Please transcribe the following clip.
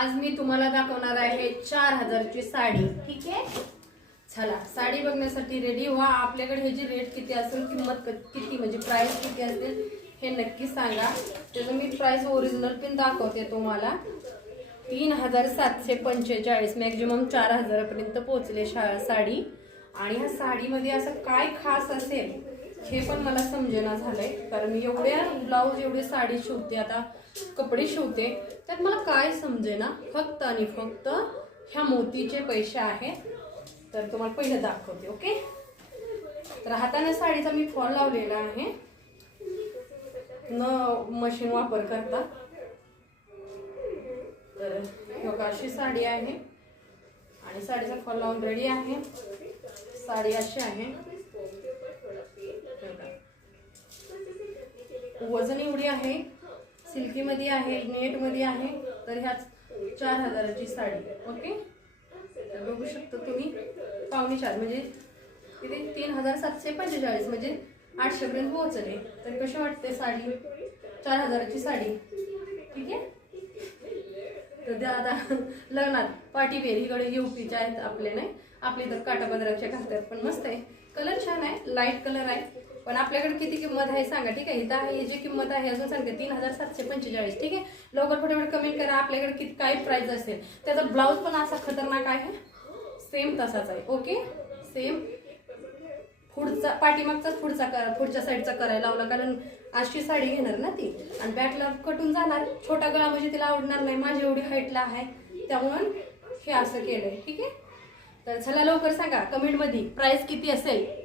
आज मी तुम्हाला दाखवणार आहे 4000 ची साडी। ठीक आहे, चला साडी बघण्यासाठी रेडी व्हा। आपल्याकडे ह्याची रेट किती असेल, किंमत किती म्हणजे प्राइस किती असेल हे नक्की सांगा। त्याचं मी प्राइस ओरिजिनल पिन दाखवते तुम्हाला। 3745, मॅक्झिमम 4000 पर्यंत पोहोचले साडी। आणि ह्या साडीमध्ये असं काय खास असेल हे पण मला समजेना झालंय, कारण एवढ्या ब्लाऊज एवढे साडी शिवते, आता कपडे शिवते, त्यात मला काय समजेना। फक्त आणि फक्त ह्या मोतीचे पैसे आहेत। तर तुम्हाला पहिलं दाखवते। ओके, तर हाताने साडीचा मी फॉल लावलेला आहे, न मशीन वापर करता। तर बघा अशी साडी आहे आणि साडीचा फॉल लावून रेडी आहे। साडी अशी आहे, वजन एवढी आहे, सिल्की मध्ये आहे, नेट मध्ये आहे। तर ह्याच 4000 ची साडी। ओके, तर बघू शकता तुम्ही 4.5 म्हणजे किती 3745 म्हणजे 800 पर्यंत पोहोचले। तर कशी वाटते साडी, 4000 ची साडी। ठीक आहे, तर त्या आता लग्नात पार्टी वेअर इकडे यूपीचे आहेत आपले, नाही आपले तर काटापदराच्या घालतात, पण मस्त आहे, कलर छान आहे, लाईट कलर आहे। पण आपल्याकडे किती किंमत आहे सांगा। ठीक आहे, इथं आहे जी किंमत आहे अजून सांगते 3745। ठीक आहे, लवकर फटाफट कमेंट करा आपल्याकडे किती काय प्राइस असेल। त्याचा ब्लाऊज पण असा खतरनाक आहे, सेम तसाच आहे। ओके, सेम पुढचा पाठीमागचा पुढच्या साईडचा करायला लावला, कारण अशी साडी घेणार ना ती आणि बॅकला कटून जाणार, छोटा गळा म्हणजे तिला आवडणार नाही, माझी एवढी हाईटला आहे, त्यामुळे हे असं केलंय। ठीक आहे, तर चला लवकर सांगा कमेंट मध्ये प्राइस किती असेल